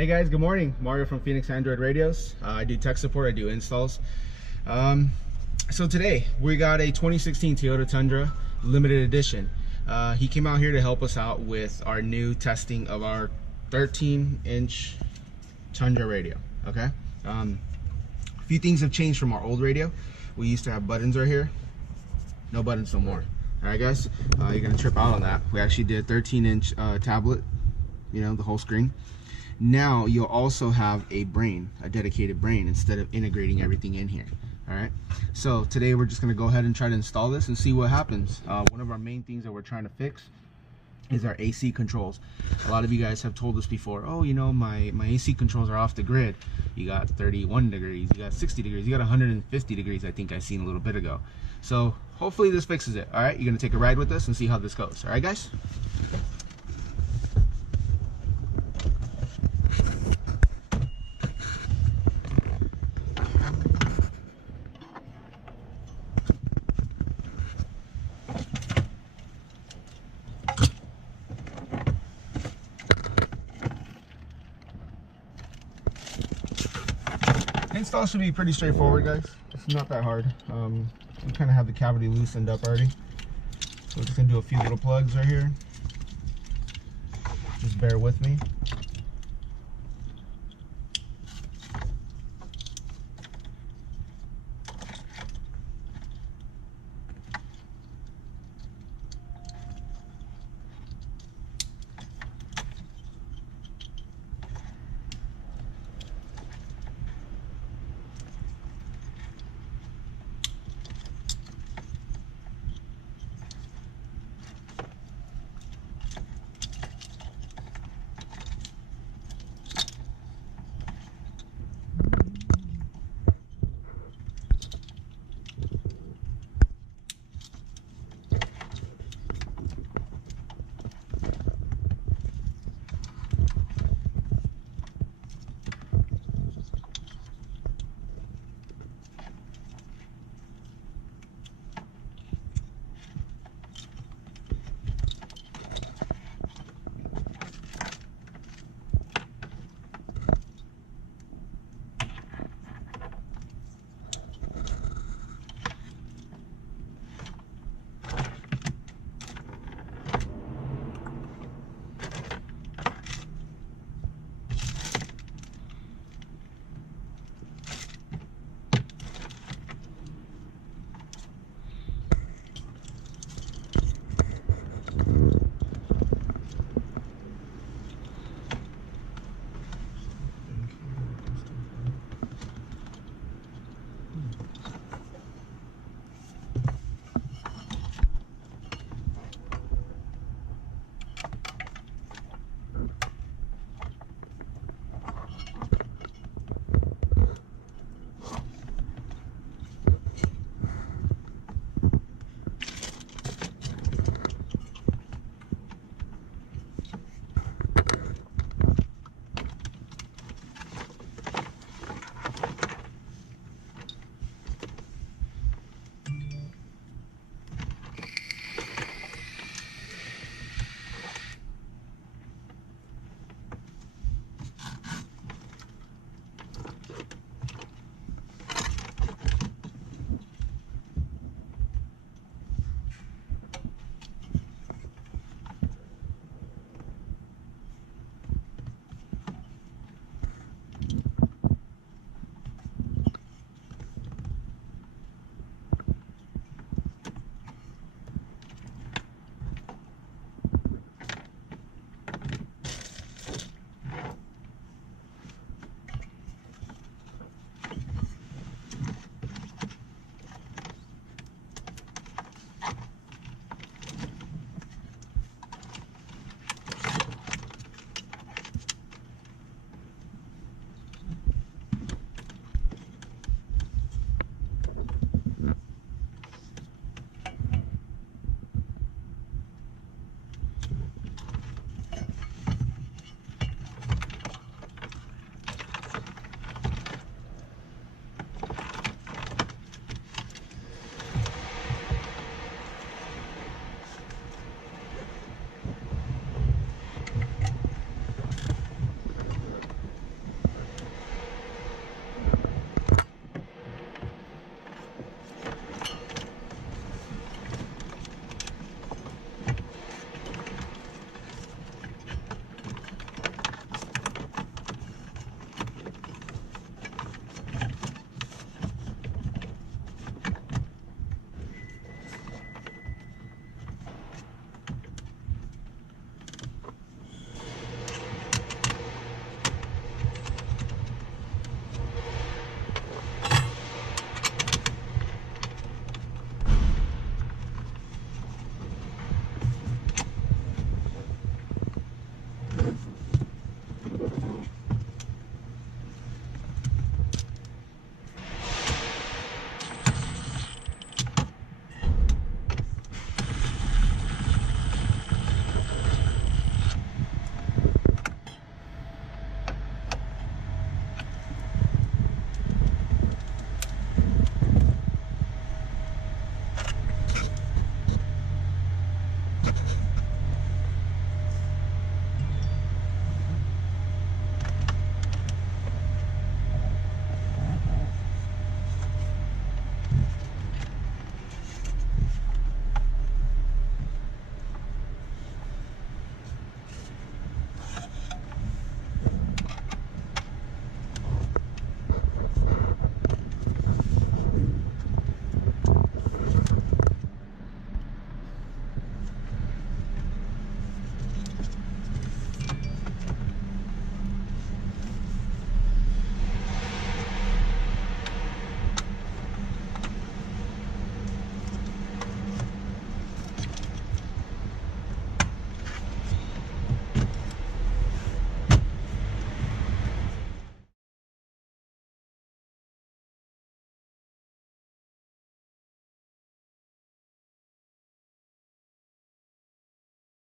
Hey guys, good morning. Mario from Phoenix Android Radios. I do tech support, I do installs. So today we got a 2016 Toyota Tundra limited edition. He came out here to help us out with our new testing of our 13-inch Tundra radio. Okay. A few things have changed from our old radio. We used to have buttons right here. No buttons no more. All right, guys. You're gonna trip out on that. We actually did 13-inch tablet. You know, the whole screen. Now you'll also have a brain, a dedicated brain, instead of integrating everything in here. All right, so today we're just going to go ahead and try to install this and see what happens. One of our main things that we're trying to fix is our AC controls. A lot of you guys have told us before, oh, you know, my AC controls are off the grid. You got 31 degrees, you got 60 degrees, you got 150 degrees, I think I seen a little bit ago. So hopefully this fixes it. All right, you're going to take a ride with us and see how this goes. All right, guys. Install should be pretty straightforward, guys. It's not that hard. We kind of have the cavity loosened up already. So we're just gonna do a few little plugs right here. Just bear with me.